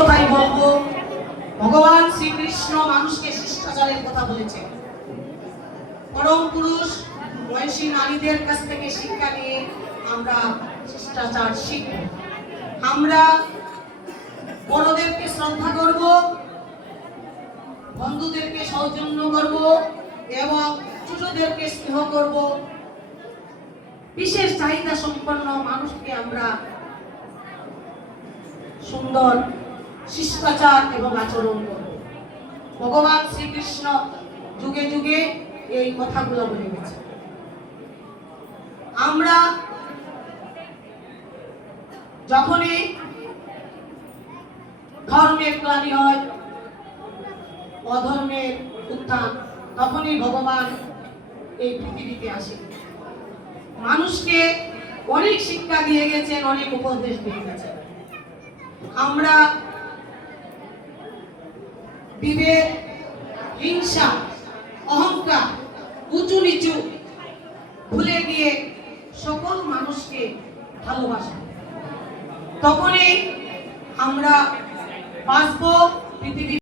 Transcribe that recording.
কথাই বলবো, ভগবান শ্রীকৃষ্ণ মানুষকে শিষ্টাচারের কথা বলেছেন। পরম পুরুষ বয়সী নারীদের কাছ থেকে শিক্ষা নিয়ে আমরা শিষ্টাচার শিখব। আমরা বড়দেরকে শ্রদ্ধা করব, বন্ধুদেরকে সৌজন্য করব এবং ছোটদেরকে স্নেহ করব। বিশেষ চাহিদা সম্পন্ন মানুষকে আমরা সুন্দর শিষ্টাচার এবং আচরণ করব। ভগবান শ্রীকৃষ্ণ যুগে যুগে এই কথাগুলো বলে গেছে। আমরা যখনই ধর্মের গ্লানি হয়, অধর্মের উত্থান, তখনই ভগবান এই পৃথিবীতে আসে। মানুষকে অনেক শিক্ষা দিয়ে গেছেন, অনেক উপদেশ দিয়ে গেছেন। আমরা বিভেদ, হিংসা, অহংকার, উঁচু নিচু ভুলে গিয়ে সকল মানুষকে ভালোবাসা, তখনই আমরা বাঁচব পৃথিবী।